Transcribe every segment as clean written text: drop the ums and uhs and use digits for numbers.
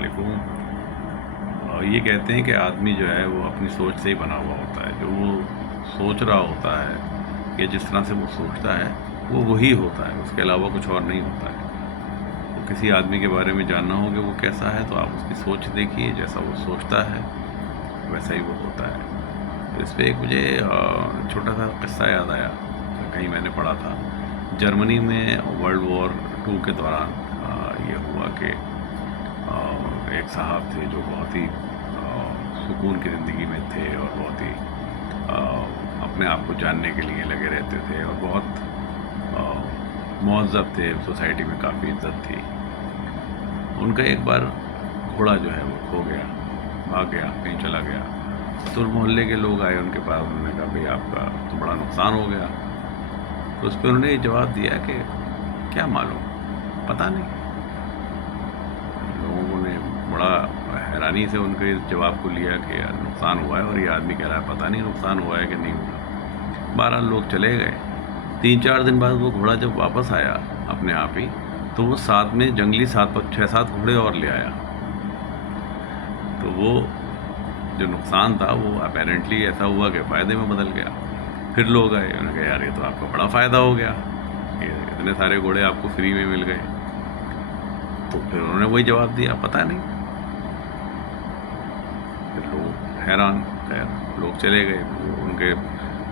वालेकुम। ये कहते हैं कि आदमी जो है वो अपनी सोच से ही बना हुआ होता है। जो वो सोच रहा होता है या जिस तरह से वो सोचता है वो वही होता है, उसके अलावा कुछ और नहीं होता है। तो किसी आदमी के बारे में जानना हो कि वो कैसा है तो आप उसकी सोच देखिए, जैसा वो सोचता है वैसा ही वो होता है। तो इस पे एक मुझे छोटा सा किस्सा याद आया, कहीं मैंने पढ़ा था। जर्मनी में वर्ल्ड वॉर 2 के दौरान ये हुआ कि एक साहब थे जो बहुत ही सुकून की ज़िंदगी में थे और बहुत ही अपने आप को जानने के लिए लगे रहते थे और बहुत मुहज़्ज़ब थे, सोसाइटी में काफ़ी इज्जत थी। उनका एक बार घोड़ा जो है वो खो गया, भाग गया, कहीं चला गया। तो मोहल्ले के लोग आए उनके पास, उन्होंने कहा भाई आपका तो बड़ा नुकसान हो गया। तो उस पर उन्होंने ये जवाब दिया कि क्या मालूम, पता नहीं। लोगों ने बड़ा हैरानी से उनके इस जवाब को लिया कि यार नुकसान हुआ है, और ये आदमी कह रहा है पता नहीं नुकसान हुआ है कि नहीं हुआ। 12 लोग चले गए। 3-4 दिन बाद वो घोड़ा जब वापस आया अपने आप ही, तो वो साथ में जंगली 6-7 घोड़े और ले आया। तो वो जो नुकसान था वो अपेरेंटली ऐसा हुआ कि फ़ायदे में बदल गया। फिर लोग आए, उन्होंने कहा यार ये तो आपका बड़ा फ़ायदा हो गया, ये इतने सारे घोड़े आपको फ्री में मिल गए। तो फिर उन्होंने वही जवाब दिया, पता नहीं। फिर लोग हैरान। खैर लोग चले गए। उनके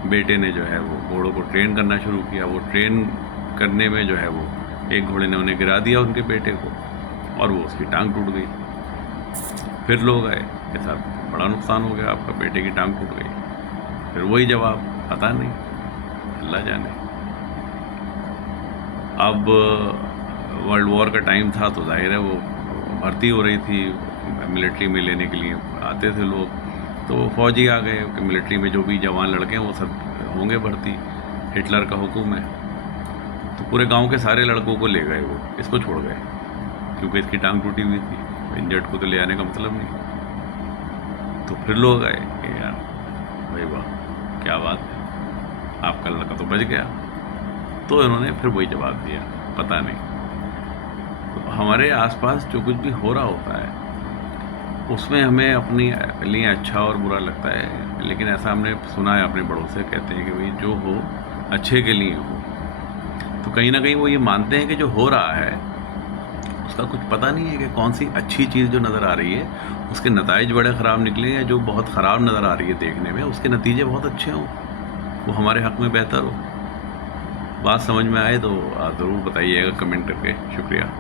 बेटे ने जो है वो घोड़ों को ट्रेन करना शुरू किया। वो ट्रेन करने में जो है वो एक घोड़े ने उन्हें गिरा दिया, उनके बेटे को, और वो उसकी टांग टूट गई। फिर लोग आए कि साहब बड़ा नुकसान हो गया, आपका बेटे की टांग टूट गई। फिर वही जवाब, पता नहीं, अल्लाह जाने। अब वर्ल्ड वॉर का टाइम था तो जाहिर है वो भर्ती हो रही थी, मिलिट्री में लेने के लिए आते थे लोग। तो फौजी आ गए कि मिलिट्री में जो भी जवान लड़के हैं वो सब होंगे भर्ती, हिटलर का हुक्म है। तो पूरे गांव के सारे लड़कों को ले गए, वो इसको छोड़ गए क्योंकि इसकी टांग टूटी हुई थी। इंजर्ड को तो ले आने का मतलब नहीं। तो फिर लोग आए कि यार भाई वाह क्या बात है, आपका लड़का तो बच गया। तो इन्होंने फिर वही जवाब दिया, पता नहीं। तो हमारे आसपास जो कुछ भी हो रहा होता है उसमें हमें अपने लिए अच्छा और बुरा लगता है, लेकिन ऐसा हमने सुना है अपने बड़ों से, कहते हैं कि भाई जो हो अच्छे के लिए हो। तो कहीं ना कहीं वो ये मानते हैं कि जो हो रहा है उसका कुछ पता नहीं है कि कौन सी अच्छी चीज़ जो नज़र आ रही है उसके नताइज बड़े ख़राब निकले, या जो बहुत ख़राब नज़र आ रही है देखने में उसके नतीजे बहुत अच्छे हों, वो हमारे हक़ में बेहतर हो। बात समझ में आए तो ज़रूर बताइएगा कमेंट करके। शुक्रिया।